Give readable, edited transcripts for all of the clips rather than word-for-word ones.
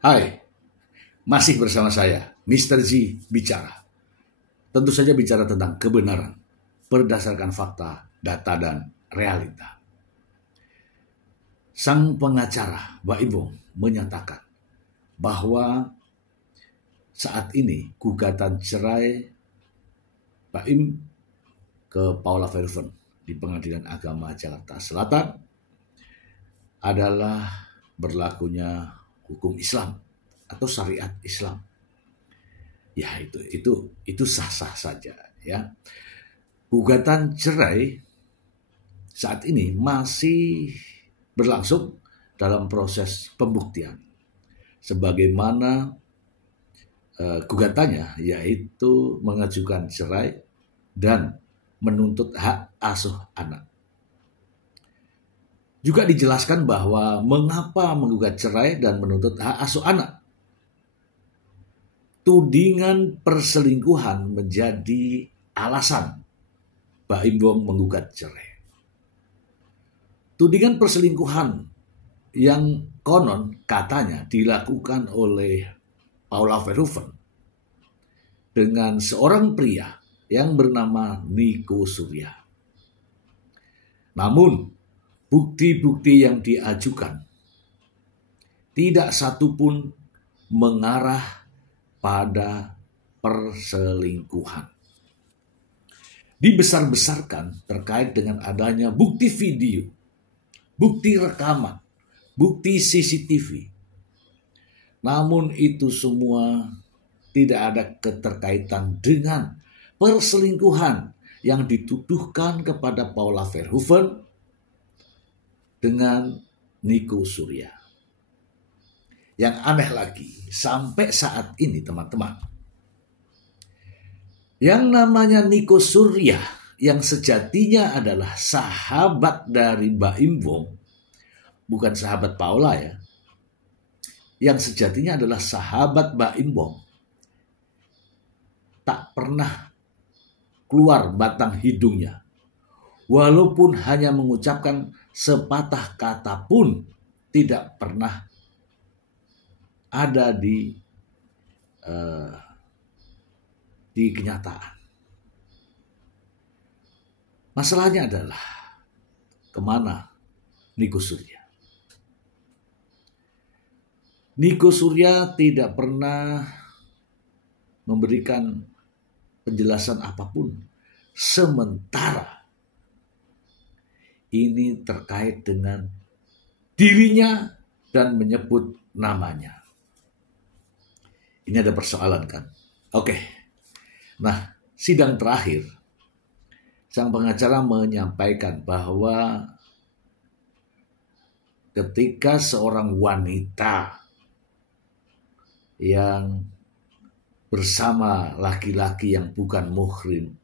Hai, masih bersama saya, Mr. Z Bicara. Tentu saja bicara tentang kebenaran, berdasarkan fakta, data, dan realita. Sang pengacara, Mbak Imbong, menyatakan bahwa saat ini gugatan cerai Mbak Im ke Paula Verhoeven di Pengadilan Agama Jakarta Selatan adalah berlakunya hukum Islam atau syariat Islam. Ya itu sah-sah saja ya. Gugatan cerai saat ini masih berlangsung dalam proses pembuktian. Sebagaimana gugatannya yaitu mengajukan cerai dan menuntut hak asuh anak. Juga dijelaskan bahwa mengapa menggugat cerai dan menuntut hak asuh anak. Tudingan perselingkuhan menjadi alasan Mbak Imbong menggugat cerai. Tudingan perselingkuhan yang konon katanya dilakukan oleh Paula Verhoeven dengan seorang pria yang bernama Niko Surya. Namun, bukti-bukti yang diajukan tidak satupun mengarah pada perselingkuhan. Dibesar-besarkan terkait dengan adanya bukti video, bukti rekaman, bukti CCTV. Namun itu semua tidak ada keterkaitan dengan perselingkuhan yang dituduhkan kepada Paula Verhoeven dengan Niko Surya. Yang aneh lagi, sampai saat ini teman-teman, yang namanya Niko Surya yang sejatinya adalah sahabat dari Mbak Imbong, bukan sahabat Paula ya, yang sejatinya adalah sahabat Mbak Imbong, tak pernah keluar batang hidungnya. Walaupun hanya mengucapkan sepatah kata pun tidak pernah ada di kenyataan. Masalahnya adalah kemana Niko Surya? Niko Surya tidak pernah memberikan penjelasan apapun, sementara ini terkait dengan dirinya dan menyebut namanya. Ini ada persoalan kan? Oke. Nah, sidang terakhir, sang pengacara menyampaikan bahwa ketika seorang wanita yang bersama laki-laki yang bukan muhrim,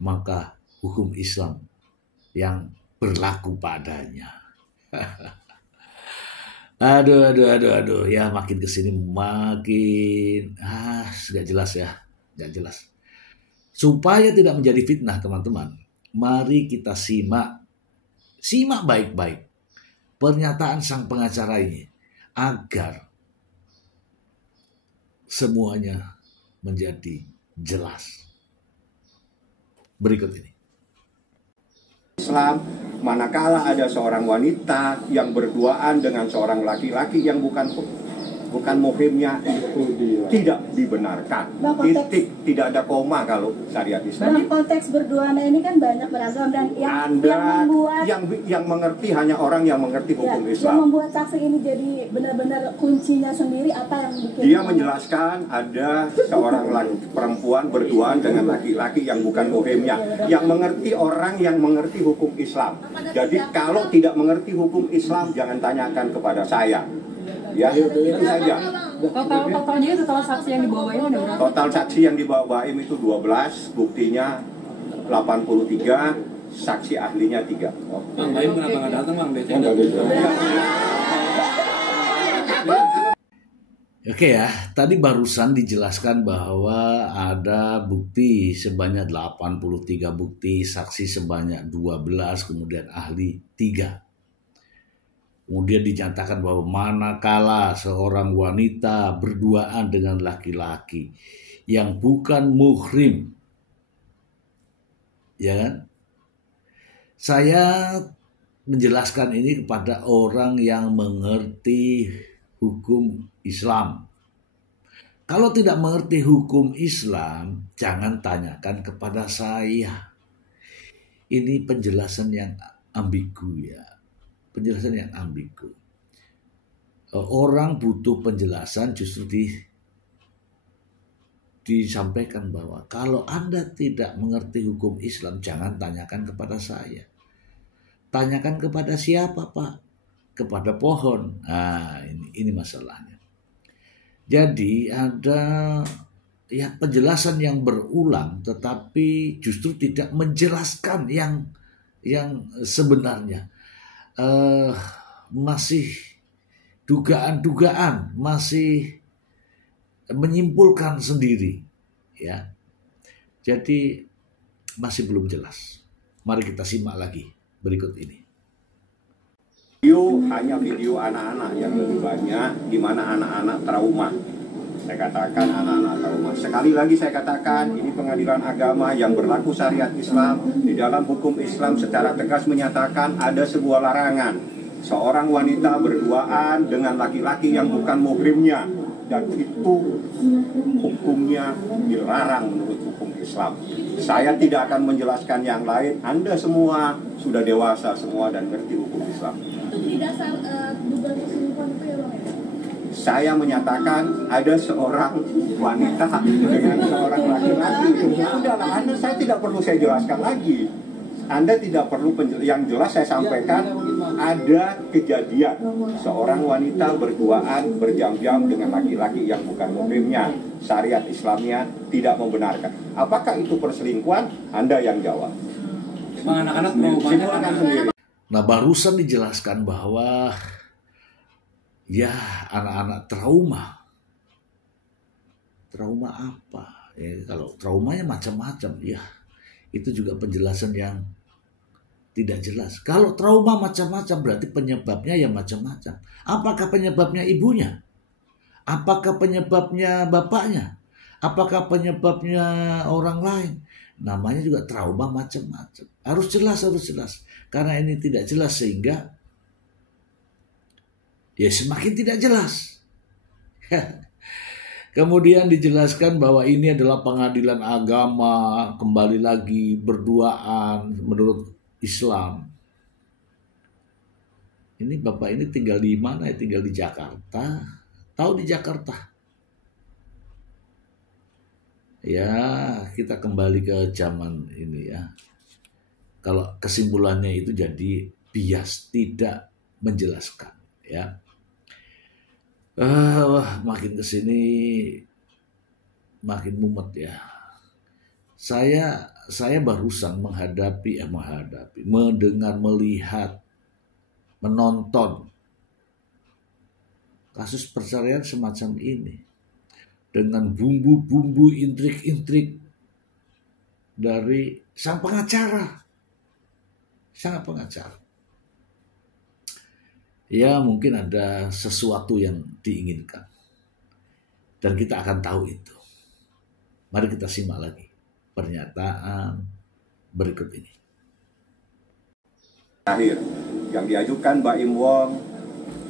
maka hukum Islam yang berlaku padanya. Aduh, ya makin kesini makin gak jelas ya, gak jelas. Supaya tidak menjadi fitnah teman-teman, mari kita simak baik-baik pernyataan sang pengacara ini agar semuanya menjadi jelas. Berikut ini. Islam, manakala ada seorang wanita yang berduaan dengan seorang laki-laki yang bukan muhrimnya, itu tidak dibenarkan. Titik, tidak ada koma kalau syariat Islam. Dalam konteks berduaan ini kan banyak beragam dan yang mengerti hanya orang yang mengerti hukum Islam. Yang membuat saksi ini jadi benar-benar kuncinya sendiri apa yang bikin? Dia menjelaskan ada seorang perempuan berduaan dengan laki-laki yang bukan muhrimnya, yang mengerti orang yang mengerti hukum Islam. Jadi kalau tidak mengerti hukum Islam jangan tanyakan kepada saya. Ya, itu saja. Total saksi yang dibawa Baim ada berapa? Total saksi yang dibawa Baim itu 12, buktinya 83, saksi ahlinya 3. Bang Baim kenapa nggak datang Bang? Biasanya Oke ya, tadi barusan dijelaskan bahwa ada bukti sebanyak 83 bukti, saksi sebanyak 12, kemudian ahli 3. Kemudian dinyatakan bahwa manakala seorang wanita berduaan dengan laki-laki yang bukan muhrim, ya kan? Saya menjelaskan ini kepada orang yang mengerti hukum Islam. Kalau tidak mengerti hukum Islam, jangan tanyakan kepada saya. Ini penjelasan yang ambigu ya. Penjelasan yang ambigu. Orang butuh penjelasan justru disampaikan bahwa kalau Anda tidak mengerti hukum Islam, jangan tanyakan kepada saya. Tanyakan kepada siapa, Pak? Kepada pohon. Nah, ini masalahnya. Jadi ada ya penjelasan yang berulang, tetapi justru tidak menjelaskan yang sebenarnya. Masih dugaan-dugaan, masih menyimpulkan sendiri, ya. Jadi masih belum jelas. Mari kita simak lagi berikut ini. Video hanya video anak-anak yang lebih banyak, di mana anak-anak trauma. Saya katakan anak-anak trauma. Sekali lagi saya katakan, ini pengadilan agama yang berlaku syariat Islam. Di dalam hukum Islam secara tegas menyatakan ada sebuah larangan. Seorang wanita berduaan dengan laki-laki yang bukan muhrimnya. Dan itu hukumnya dilarang menurut hukum Islam. Saya tidak akan menjelaskan yang lain. Anda semua sudah dewasa semua dan ngerti hukum Islam. Itu di dasar dugaan perselingkuhan itu ya Bang ya? Saya menyatakan ada seorang wanita dengan seorang laki-laki. Udahlah, saya tidak perlu saya jelaskan lagi. Anda tidak perlu yang jelas saya sampaikan ada kejadian seorang wanita berduaan berjam-jam dengan laki-laki yang bukan muhrimnya. Syariat Islamnya tidak membenarkan. Apakah itu perselingkuhan? Anda yang jawab. Anak-anak traumanya sendiri. Nah, barusan dijelaskan bahwa ya anak-anak trauma. Trauma apa? Ya, kalau traumanya macam-macam, ya itu juga penjelasan yang tidak jelas. Kalau trauma macam-macam berarti penyebabnya ya macam-macam. Apakah penyebabnya ibunya? Apakah penyebabnya bapaknya? Apakah penyebabnya orang lain? Namanya juga trauma macam-macam. Harus jelas. Karena ini tidak jelas sehingga ya semakin tidak jelas. Kemudian dijelaskan bahwa ini adalah pengadilan agama, kembali lagi berduaan menurut Islam. Ini Bapak ini tinggal di mana ya? Tinggal di Jakarta. Tahu di Jakarta. Ya, kita kembali ke zaman ini ya. Kalau kesimpulannya itu jadi bias, tidak menjelaskan ya. Makin kesini makin mumet ya. Saya barusan mendengar, melihat, menonton kasus perceraian semacam ini dengan bumbu-bumbu intrik-intrik dari sang pengacara. Sangat pengacara. Ya mungkin ada sesuatu yang diinginkan. Dan kita akan tahu itu. Mari kita simak lagi pernyataan berikut ini. Akhir yang diajukan Mbak Im Wong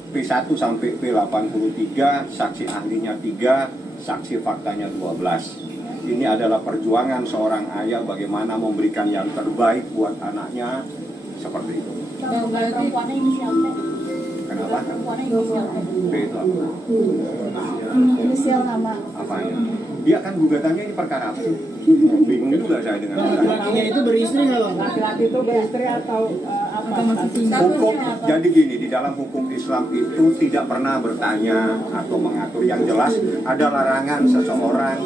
P1 sampai P83, saksi ahlinya 3, saksi faktanya 12. Ini adalah perjuangan seorang ayah bagaimana memberikan yang terbaik buat anaknya, seperti itu. Perempuannya inisial T. Kenapa? Perempuannya inisial T. P itu apa? Inisial nama. Apanya? Dia kan gugatannya ini perkara apa sih? Bingung juga saya dengan laki-lakinya itu beristri nggak Bang? Laki-laki itu beristri atau apa? Hukum, jadi gini, di dalam hukum Islam itu tidak pernah bertanya atau mengatur. Yang jelas ada larangan seseorang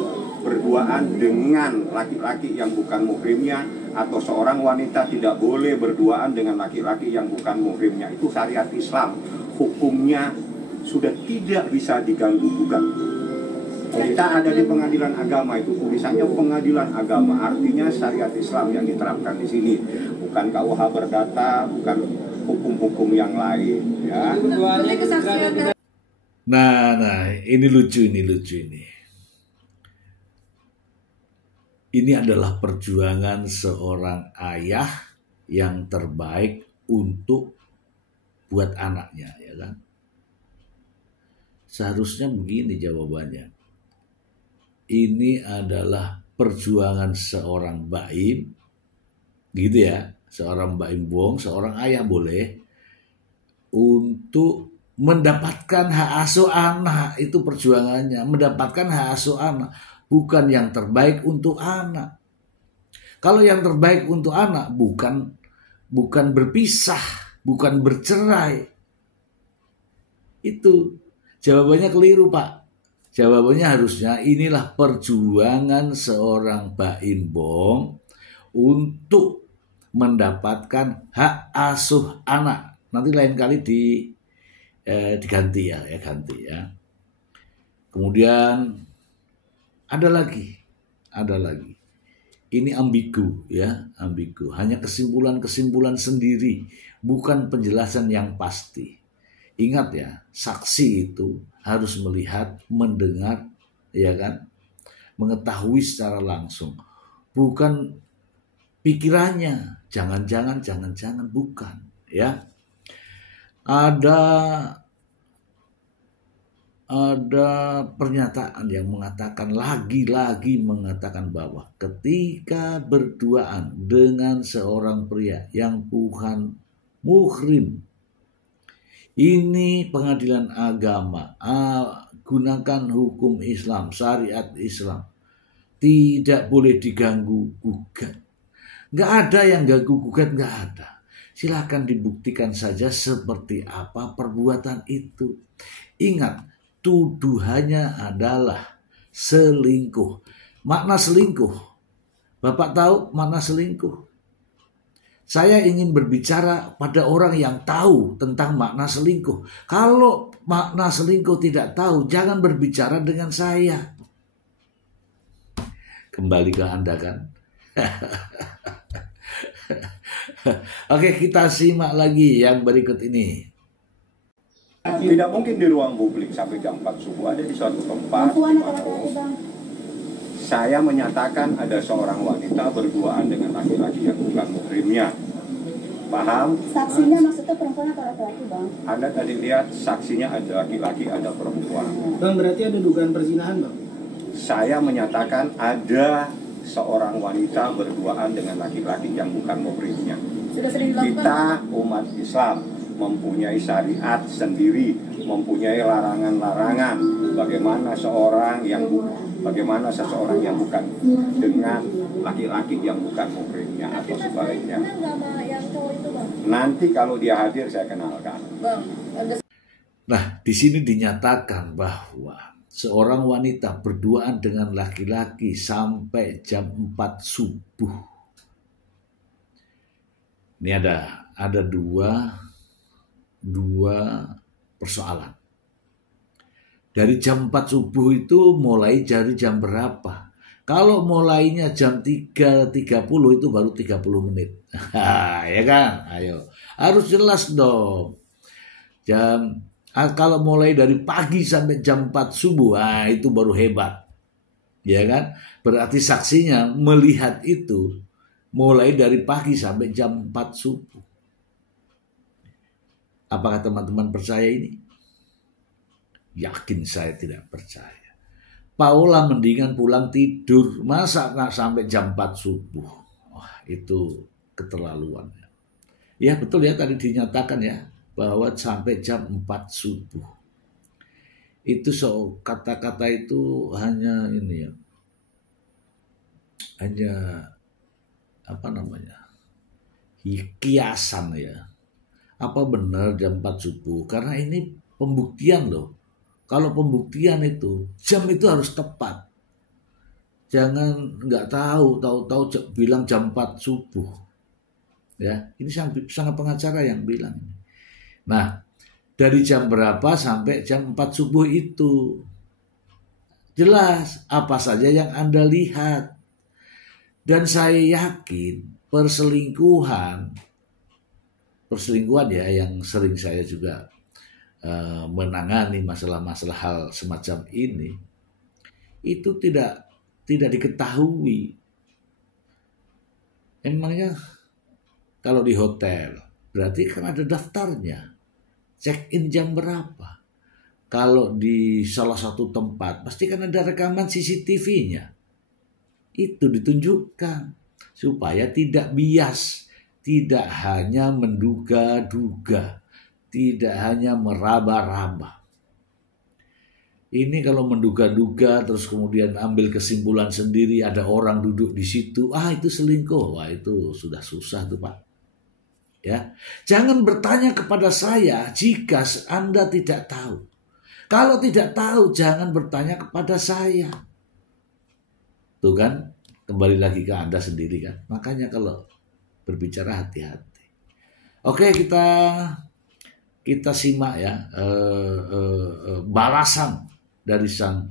berduaan dengan laki-laki yang bukan muhrimnya, atau seorang wanita tidak boleh berduaan dengan laki-laki yang bukan muhrimnya. Itu syariat Islam. Hukumnya sudah tidak bisa diganggu-gugat. Kita ada di pengadilan agama, itu tulisannya pengadilan agama, artinya syariat Islam yang diterapkan di sini, bukan KUH Perdata, bukan hukum-hukum yang lain, ya. Nah, ini lucu ini. Ini adalah perjuangan seorang ayah yang terbaik untuk buat anaknya, ya kan? Seharusnya begini jawabannya. Ini adalah perjuangan seorang baim, gitu ya, seorang baim bong, seorang ayah boleh, untuk mendapatkan hak asuh anak. Itu perjuangannya, mendapatkan hak asuh anak, bukan yang terbaik untuk anak. Kalau yang terbaik untuk anak bukan berpisah, bukan bercerai. Itu jawabannya keliru, Pak. Jawabannya harusnya inilah perjuangan seorang baim bong untuk mendapatkan hak asuh anak. Nanti lain kali diganti ya, ganti ya. Kemudian ada lagi. Ini ambigu ya, ambigu. Hanya kesimpulan-kesimpulan sendiri, bukan penjelasan yang pasti. Ingat ya, saksi itu harus melihat, mendengar, ya kan, mengetahui secara langsung, bukan pikirannya. Jangan-jangan, bukan. Ya, ada pernyataan yang mengatakan lagi-lagi mengatakan bahwa ketika berduaan dengan seorang pria yang bukan muhrim, ini pengadilan agama, gunakan hukum Islam, syariat Islam, tidak boleh diganggu gugat. Nggak ada yang ganggu gugat, nggak ada. Silakan dibuktikan saja seperti apa perbuatan itu. Ingat, tuduhannya adalah selingkuh. Makna selingkuh, Bapak tahu makna selingkuh? Saya ingin berbicara pada orang yang tahu tentang makna selingkuh. Kalau makna selingkuh tidak tahu, jangan berbicara dengan saya. Kembali ke Anda kan? Oke, kita simak lagi yang berikut ini. Tidak mungkin di ruang publik sampai jam 4 subuh, ada di suatu tempat. Saya menyatakan ada seorang wanita berduaan dengan laki-laki yang bukan muhrimnya. Paham? Saksinya maksudnya perempuan atau laki-laki, Bang? Anda tadi lihat saksinya ada laki-laki, ada perempuan. Bang, berarti ada dugaan perzinahan, Bang? Saya menyatakan ada seorang wanita berduaan dengan laki-laki yang bukan muhrimnya. Sudah sering dilakukan? Kita umat Islam mempunyai syariat sendiri, mempunyai larangan-larangan bagaimana seseorang yang bukan dengan laki-laki yang bukan muhrimnya atau sebaliknya. Nanti kalau dia hadir saya kenalkan. Nah, di sini dinyatakan bahwa seorang wanita berduaan dengan laki-laki sampai jam 4 subuh. Ini ada dua persoalan. Dari jam 4 subuh itu mulai dari jam berapa? Kalau mulainya jam 3.30 itu baru 30 menit. Ya kan? Ayo. Harus jelas dong. Kalau mulai dari pagi sampai jam 4 subuh, itu baru hebat. Ya kan? Berarti saksinya melihat itu mulai dari pagi sampai jam 4 subuh. Apakah teman-teman percaya ini? Yakin saya tidak percaya. Paula mendingan pulang tidur. Masa nggak sampai jam 4 subuh? Wah, itu keterlaluan. Ya betul ya, tadi dinyatakan ya, bahwa sampai jam 4 subuh. Itu kata-kata itu hanya ini ya. Hanya kiasan ya. Apa benar jam 4 subuh? Karena ini pembuktian loh. Kalau pembuktian itu, jam itu harus tepat. Jangan nggak tahu bilang jam 4 subuh. Ya, ini sangat pengacara yang bilang. Nah, dari jam berapa sampai jam 4 subuh itu jelas apa saja yang Anda lihat. Dan saya yakin perselingkuhan perselingkuhan ya, yang sering saya juga menangani masalah-masalah hal semacam ini, itu tidak diketahui. Emangnya kalau di hotel berarti kan ada daftarnya, check in jam berapa. Kalau di salah satu tempat pasti kan ada rekaman CCTV-nya. Itu ditunjukkan supaya tidak bias, tidak hanya menduga-duga, tidak hanya meraba-raba. Ini kalau menduga-duga terus kemudian ambil kesimpulan sendiri, ada orang duduk di situ, itu selingkuh. Wah, itu sudah susah tuh Pak. Ya, jangan bertanya kepada saya jika Anda tidak tahu. Kalau tidak tahu jangan bertanya kepada saya. Tuh kan, kembali lagi ke Anda sendiri kan. Makanya kalau berbicara hati-hati. Oke, kita simak ya balasan dari sang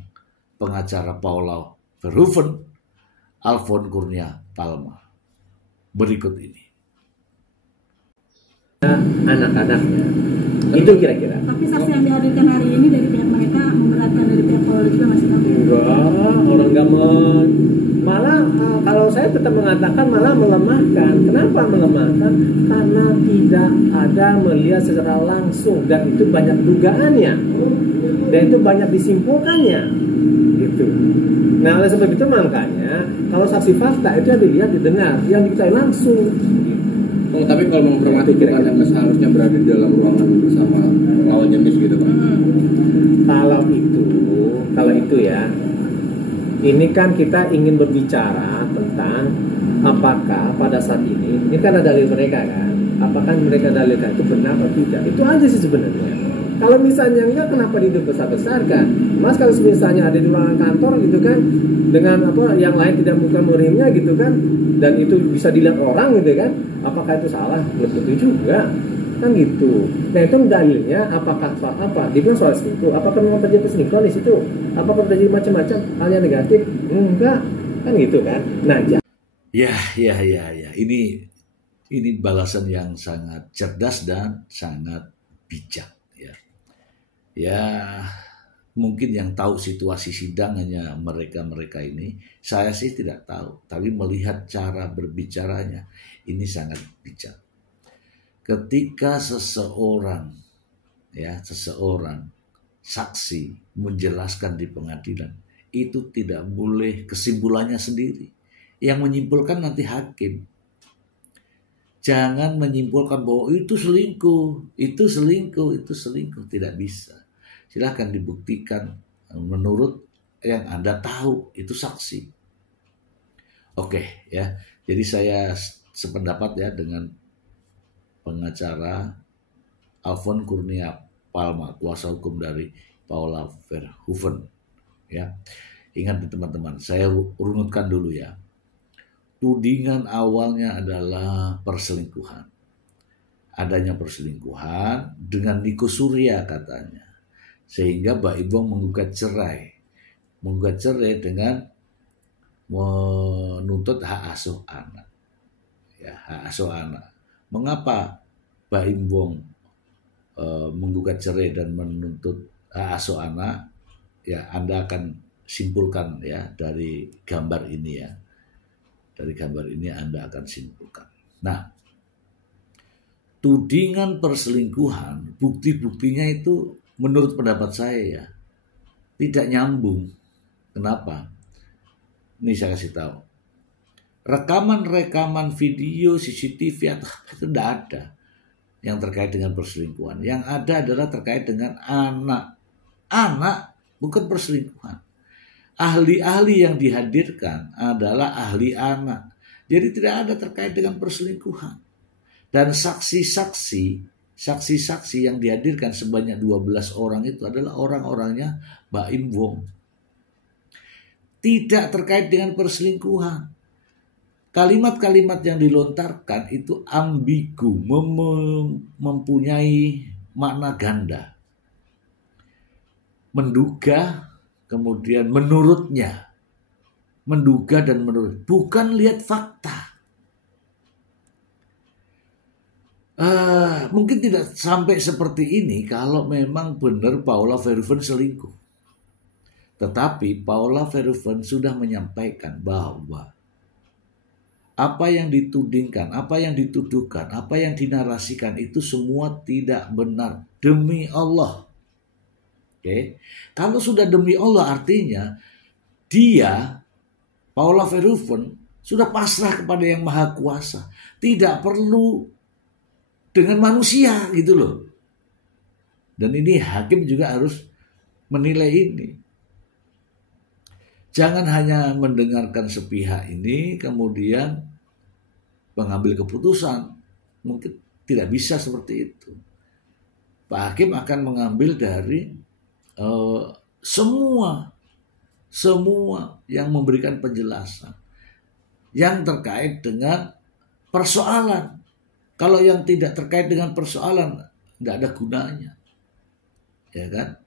pengacara Paula Verhoeven, Alfon Kurnia Palma. Berikut ini. Anak-anaknya itu kira-kira. Tapi saksi yang dihadirkan hari ini dari pihak mereka memberatkan dari pihak Paula juga masih tahu. Enggak, orang nggak malah kalau saya tetap mengatakan malah melemahkan. Kenapa melemahkan? Karena tidak ada melihat secara langsung dan itu banyak dugaannya dan itu banyak disimpulkannya, gitu. Nah oleh sebab itu makanya kalau saksi fakta itu yang dilihat, didengar, yang diketahui langsung. Oh, tapi kalau menghormati bukan yang seharusnya berada di dalam ruangan bersama lawan jenis gitu Pak. Kalau itu ya, ini kan kita ingin berbicara tentang apakah pada saat ini kan ada dalil mereka kan, apakah mereka dalilkan itu benar atau tidak, itu aja sih sebenarnya. Kalau misalnya enggak, kenapa dibesar-besarkan? Mas kalau misalnya ada di ruangan kantor gitu kan, dengan yang lain tidak bukan murimnya gitu kan, dan itu bisa dilihat orang gitu kan, apakah itu salah? Belum tentu juga kan gitu. Nah itu dalilnya apakah dibilang soal selingkuh, apakah memang terjadi selingkuh di situ, apakah terjadi macam-macam hal yang negatif? Enggak kan gitu kan. Nah ya ini balasan yang sangat cerdas dan sangat bijak ya. Mungkin yang tahu situasi sidang hanya mereka ini. Saya sih tidak tahu, tapi melihat cara berbicaranya ini sangat bijak. Ketika seseorang saksi menjelaskan di pengadilan, itu tidak boleh kesimpulannya sendiri. Yang menyimpulkan nanti hakim. Jangan menyimpulkan bahwa itu selingkuh, tidak bisa. Silahkan dibuktikan menurut yang Anda tahu, itu saksi. Oke ya, jadi saya sependapat ya dengan pengacara Alfon Kurnia Palma, kuasa hukum dari Paula Verhoeven. Ya, ingat teman-teman, saya runutkan dulu ya. Tudingan awalnya adalah perselingkuhan. Adanya perselingkuhan dengan Niko Surya katanya. Sehingga Mbak Imbong menggugat cerai dengan menuntut hak asuh anak. Ya, hak asuh anak. Mengapa Mbak Imbong menggugat cerai dan menuntut hak asuh anak? Ya, Anda akan simpulkan ya dari gambar ini ya. Dari gambar ini Anda akan simpulkan. Nah, tudingan perselingkuhan, bukti-buktinya itu menurut pendapat saya ya tidak nyambung. Kenapa? Ini saya kasih tahu. Rekaman video CCTV atau itu tidak ada yang terkait dengan perselingkuhan. Yang ada adalah terkait dengan anak, bukan perselingkuhan. Ahli-ahli yang dihadirkan adalah ahli anak. Jadi tidak ada terkait dengan perselingkuhan. Dan saksi-saksi yang dihadirkan sebanyak 12 orang itu adalah orang-orangnya Mbak Imbong. Tidak terkait dengan perselingkuhan. Kalimat-kalimat yang dilontarkan itu ambigu, mempunyai makna ganda. Menduga, kemudian menurutnya. Menduga dan menurut. Bukan lihat fakta. mungkin tidak sampai seperti ini kalau memang benar Paula Verhoeven selingkuh. Tetapi Paula Verhoeven sudah menyampaikan bahwa apa yang ditudingkan, apa yang dituduhkan, apa yang dinarasikan itu semua tidak benar demi Allah. Oke. Kalau sudah demi Allah artinya dia, Paula Verhoeven, sudah pasrah kepada yang maha kuasa. Tidak perlu dengan manusia gitu loh. Dan ini hakim juga harus menilai ini. Jangan hanya mendengarkan sepihak ini kemudian mengambil keputusan. Mungkin tidak bisa seperti itu. Pak Hakim akan mengambil dari semua yang memberikan penjelasan yang terkait dengan persoalan. Kalau yang tidak terkait dengan persoalan tidak ada gunanya. Ya kan?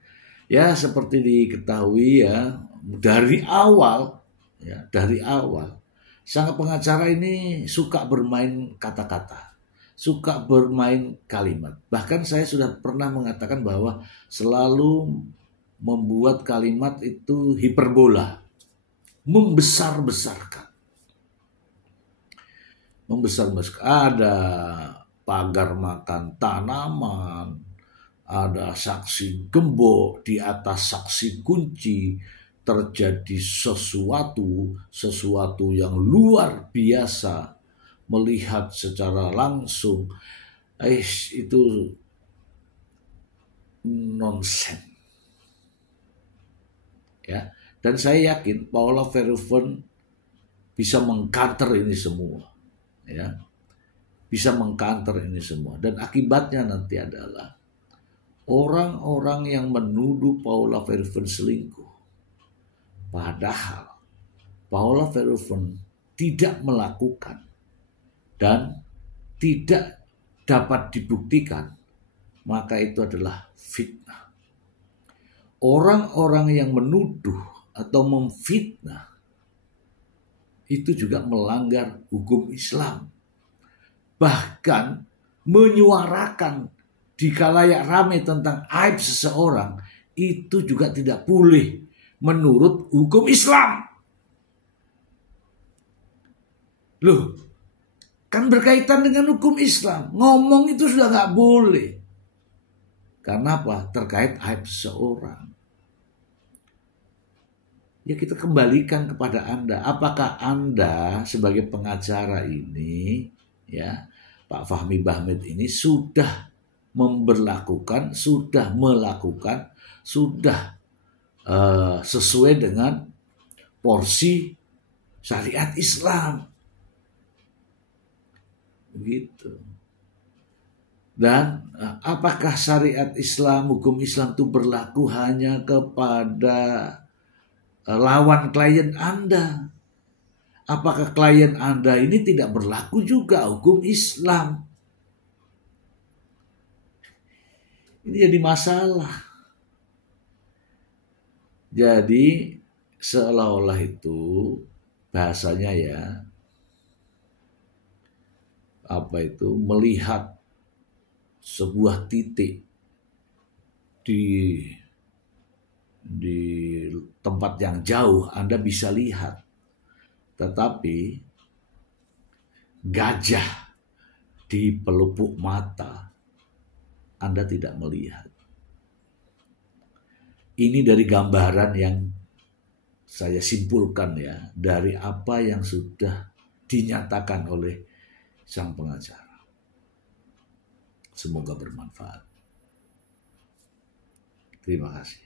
Ya seperti diketahui ya dari awal sang pengacara ini suka bermain kata-kata, suka bermain kalimat. Bahkan saya sudah pernah mengatakan bahwa selalu membuat kalimat itu hiperbola, membesar-besarkan. Ada pagar makan tanaman, ada saksi gembok di atas saksi kunci, terjadi sesuatu yang luar biasa, melihat secara langsung, itu nonsens. Ya, dan saya yakin Paula Verhoeven bisa mengcounter ini semua, ya, bisa mengcounter ini semua, dan akibatnya nanti adalah orang-orang yang menuduh Paula Verhoeven selingkuh. Padahal Paula Verhoeven tidak melakukan dan tidak dapat dibuktikan, maka itu adalah fitnah. Orang-orang yang menuduh atau memfitnah itu juga melanggar hukum Islam. Bahkan menyuarakan di khalayak ramai tentang aib seseorang itu juga tidak boleh menurut hukum Islam. Loh, kan berkaitan dengan hukum Islam. Ngomong itu sudah gak boleh. Karena apa? Terkait aib seseorang. Ya kita kembalikan kepada Anda. Apakah Anda sebagai pengacara ini, ya Pak Fahmi Bahmid ini sudah melakukan sesuai dengan porsi syariat Islam, begitu. Dan apakah syariat Islam, hukum Islam itu berlaku hanya kepada lawan klien Anda? Apakah klien Anda ini tidak berlaku juga hukum Islam? Ini jadi masalah. Jadi seolah-olah itu bahasanya ya melihat sebuah titik di tempat yang jauh Anda bisa lihat, tetapi gajah di pelupuk mata Anda tidak melihat. Ini dari gambaran yang saya simpulkan ya, dari apa yang sudah dinyatakan oleh sang pengacara. Semoga bermanfaat. Terima kasih.